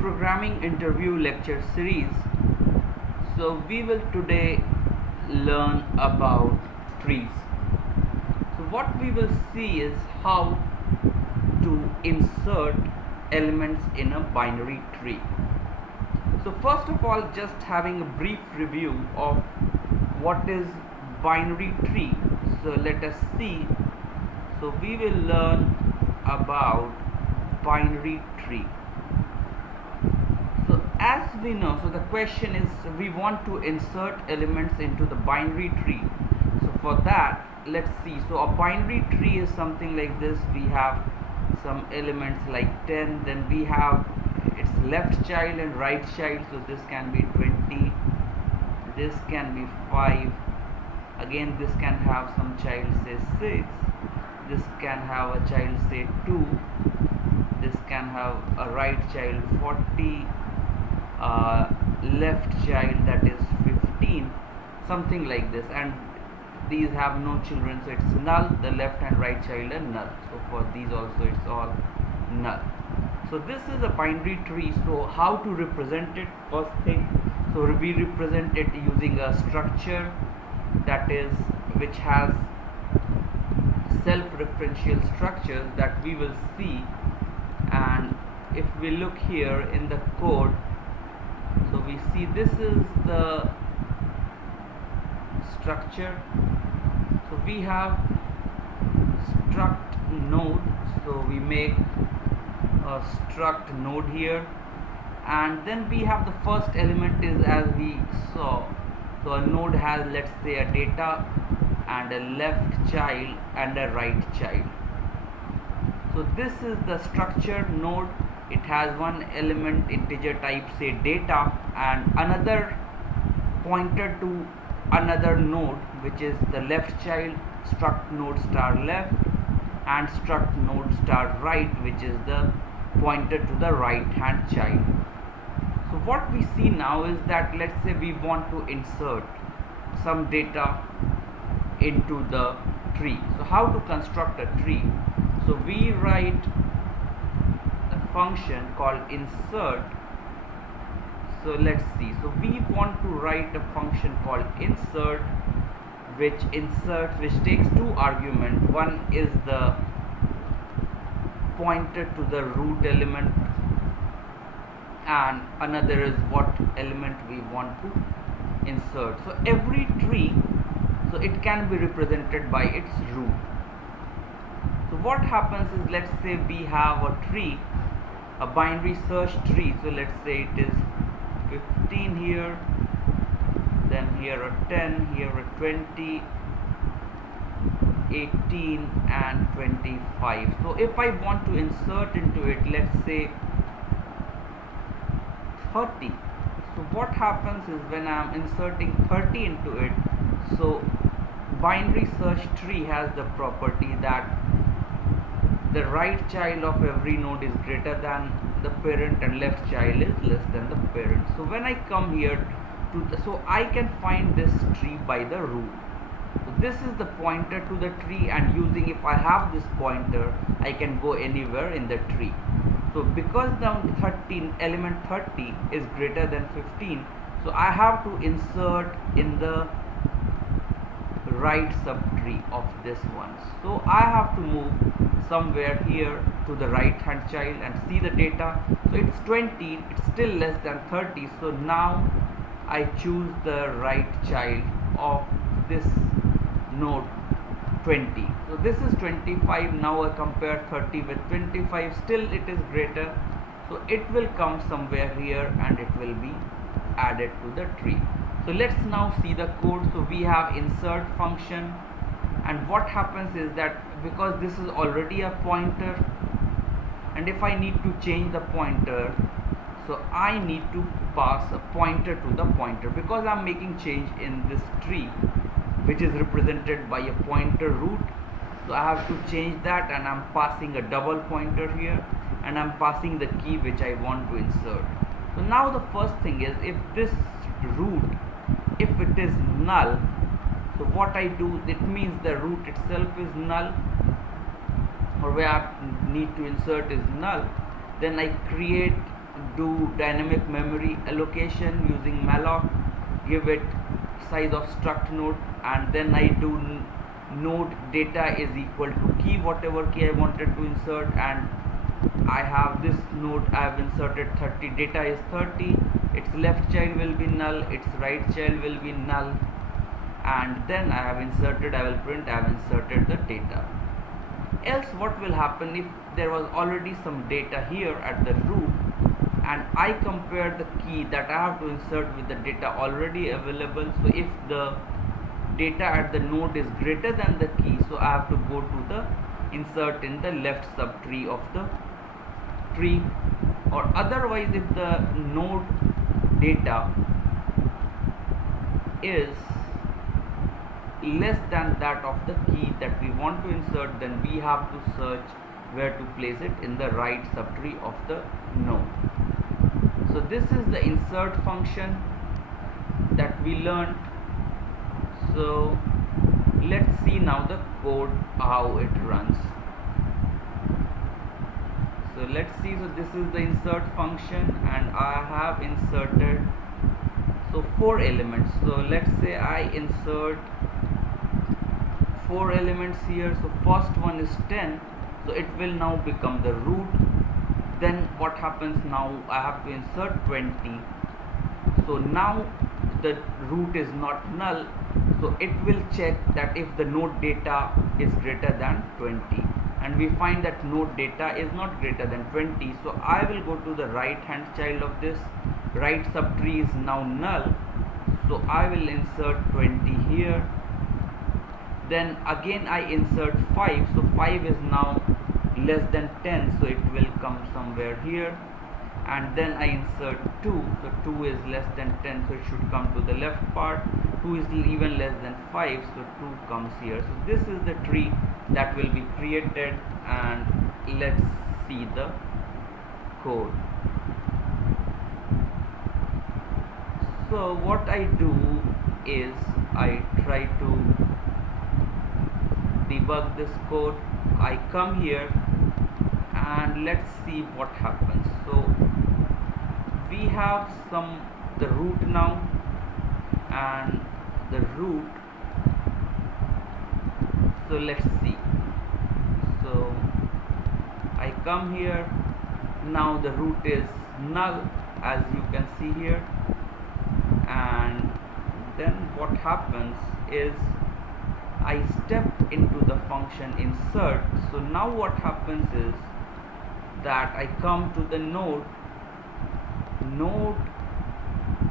programming interview lecture series. So we will today learn about trees. So what we will see is how to insert elements in a binary tree. So first of all, just having a brief review of what is binary tree. So let us see. So we will learn about binary tree. So as we know, so the question is we want to insert elements into the binary tree. So for that, let's see. So a binary tree is something like this. We have some elements like 10, then we have its left child and right child. So this can be 20, this can be 5, again this can have some child, say 6, this can have a child, say 2, this can have a right child 40, left child that is 15, something like this, and these have no children, so it's null. The left and right child are null, so for these also it's all null. So this is a binary tree. So how to represent it? First thing, so we represent it using a structure that is which has self-referential structures that we will see. And if we look here in the code, so we see this is the structure. So we have struct node, so we make a struct node here, and then we have the first element is as we saw. So a node has, let's say, a data and a left child and a right child. So this is the structure node. It has one element integer type, say data, and another pointer to another node, which is the left child, struct node star left, and struct node star right, which is the pointer to the right hand child. So what we see now is that, let's say we want to insert some data into the tree. So how to construct a tree? So we write a function called insert. So let's see. So we want to write a function called insert, which takes two arguments. One is the pointer to the root element, and another is what element we want to insert. So every tree, so it can be represented by its root. So what happens is, let's say we have a tree, a binary search tree. So let's say it is 15 here, then here a 10, here a 20, 18 and 25. So if I want to insert into it, let's say 30. So what happens is, when I am inserting 30 into it, so binary search tree has the property that the right child of every node is greater than the parent and left child is less than the parent. So when I come here to so I can find this tree by the root. So this is the pointer to the tree, and using, if I have this pointer, I can go anywhere in the tree. So because the element 30 is greater than 15, so I have to insert in the right subtree of this one. So I have to move somewhere here to the right hand child and see the data. So it's 20, it's still less than 30. So now I choose the right child of this node 20. So this is 25. Now I compare 30 with 25, still it is greater. So it will come somewhere here and it will be added to the tree. So let's now see the code. So we have insert function, and what happens is that because this is already a pointer, and if I need to change the pointer, so I need to pass a pointer to the pointer, because I'm making change in this tree which is represented by a pointer root. So I have to change that, and I'm passing a double pointer here, and I'm passing the key which I want to insert. So now the first thing is, if this root, if it is null, so what I do, it means the root itself is null, or where I need to insert is null. Then I create do dynamic memory allocation using malloc, give it size of struct node, and then I do node data is equal to key, whatever key I wanted to insert, and I have this node, I have inserted 30, data is 30, its left child will be null, its right child will be null, and then I have inserted, I will print I have inserted the data. Else what will happen if there was already some data here at the root and I compare the key that I have to insert with the data already available. So if the data at the node is greater than the key, so I have to go to the insert in the left subtree of the tree, or otherwise if the node data is less than that of the key that we want to insert, then we have to search where to place it in the right subtree of the node. So this is the insert function that we learned. So let's see now the code how it runs. So let's see, so this is the insert function and I have inserted 4 elements. So let's say I insert 4 elements here. So first one is 10, so it will now become the root. Then what happens now, I have to insert 20. So now the root is not null, so it will check that if the node data is greater than 20, and we find that node data is not greater than 20. So I will go to the right hand child of this, right subtree is now null, so I will insert 20 here. Then again I insert 5, so 5 is now less than 10, so it will come somewhere here. And then I insert 2, so 2 is less than 10, so it should come to the left part. 2 is even less than 5, so 2 comes here. So this is the tree that will be created, and let's see the code. So what I do is I try to debug this code. I come here and let's see what happens. So we have the root now, and the root, so let's see. So I come here, now the root is null as you can see here, and then what happens is I step into the function insert. So now what happens is that I come to the node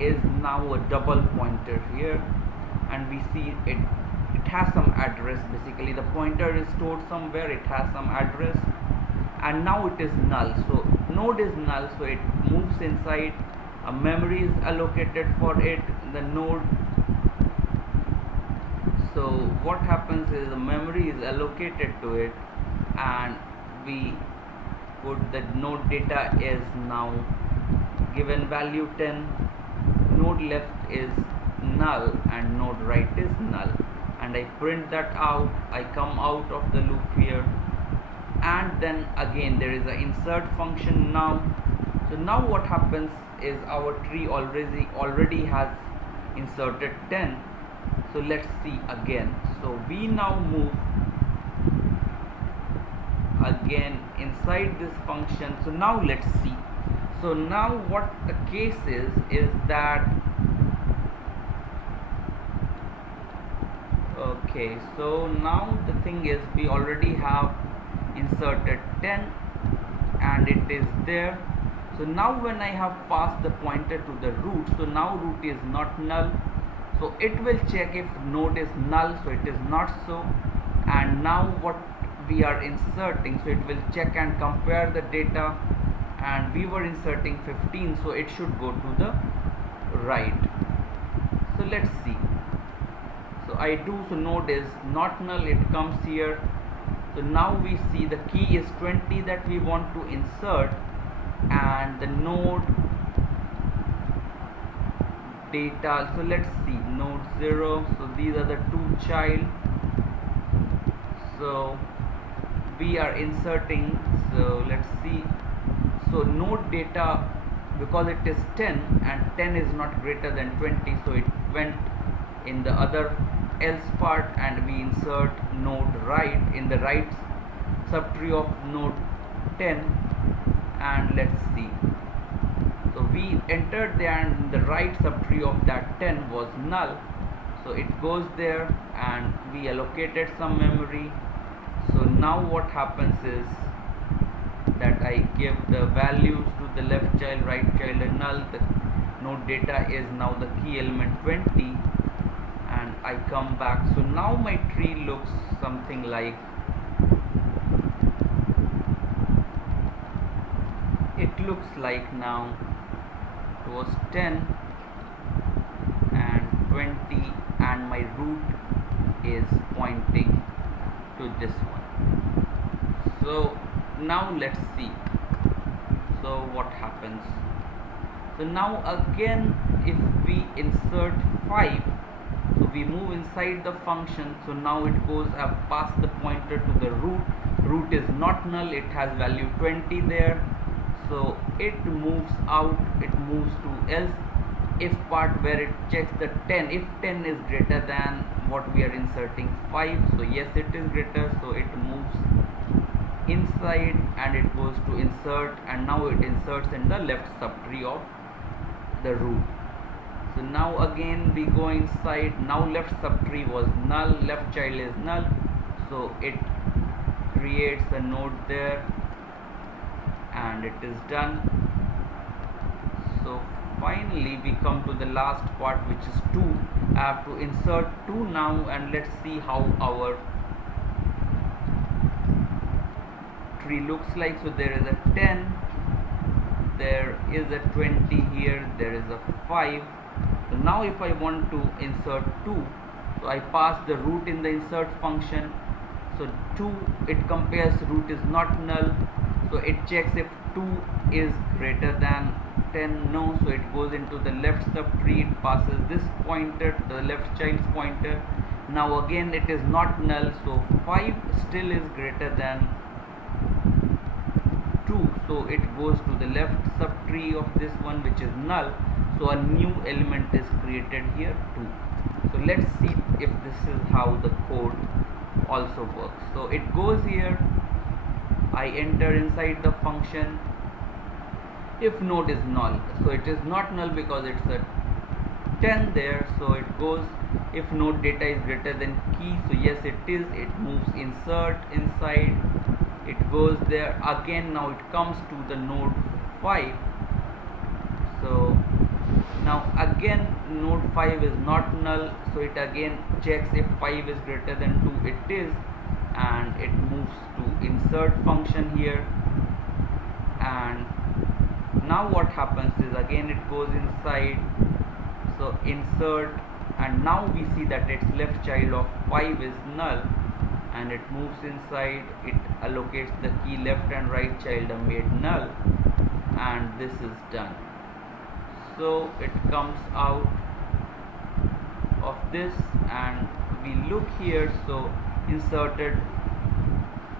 is now a double pointer here, and we see it has some address. Basically the pointer is stored somewhere, it has some address, and now it is null. So node is null, so it moves inside, a memory is allocated for it, the node. So what happens is the memory is allocated to it, and we put the node data is now given value 10, node left is null and node right is null, and I print that out. I come out of the loop here, and then again there is an insert function now. So now what happens is our tree already has inserted 10. So let's see again. So we now move again inside this function. So now let's see. So now what the case is that, okay, so now the thing is we already have inserted 10 and it is there. So now when I have passed the pointer to the root, so now root is not null, so it will check if node is null, so it is not so. And now what we are inserting, so it will check and compare the data, and we were inserting 15, so it should go to the right. So let's see. So I do, so node is not null, it comes here. So now we see the key is 20 that we want to insert, and the node data, so let's see, node 0, so these are the two child. So we are inserting, so let's see. So node data because it is 10 and 10 is not greater than 20, so it went in the other else part, and we insert node right in the right subtree of node 10, and let's see. So we entered there and the right subtree of that 10 was null, so it goes there and we allocated some memory. So now what happens is that I give the values to the left child, right child and null. The node data is now the key element 20, and I come back. So now my tree looks something like, it looks like now it was 10 and 20 and my root is pointing to this one. So now let's see. So what happens? So now again, if we insert 5, so we move inside the function, so now it goes past the pointer to the root. Root is not null, it has value 20 there, so it moves out, it moves to else if part, where it checks the 10. If 10 is greater than what we are inserting 5, so yes, it is greater, so it moves inside and it goes to insert, and now it inserts in the left subtree of the root. So now again we go inside. Now left subtree was null, left child is null, so it creates a node there and it is done. So finally we come to the last part, which is 2. I have to insert 2 now, and let's see how our tree looks like. So there is a 10, there is a 20 here, there is a 5. So now if I want to insert 2, so I pass the root in the insert function. So 2, it compares root is not null, so it checks if 2 is greater than 10. No, so it goes into the left subtree, it passes this pointer to the left child's pointer. Now again it is not null, so 5 still is greater than 2, so it goes to the left subtree of this one, which is null, so a new element is created here too. So let's see if this is how the code also works. So it goes here, I enter inside the function. If node is null, so it is not null because it's a 10 there, so it goes. If node data is greater than key, so yes it is, it moves insert inside, it goes there again. Now it comes to the node 5, so now again node 5 is not null, so it again checks if 5 is greater than 2, it is, and it moves to insert function here. And now what happens is again it goes inside, so insert, and now we see that its left child of 5 is null, and it moves inside, it allocates the key left and right child are made null, and this is done. So it comes out of this, and we look here, so inserted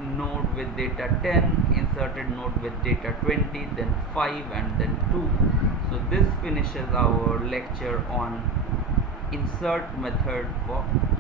node with data 10, inserted node with data 20, then 5 and then 2. So this finishes our lecture on insert method for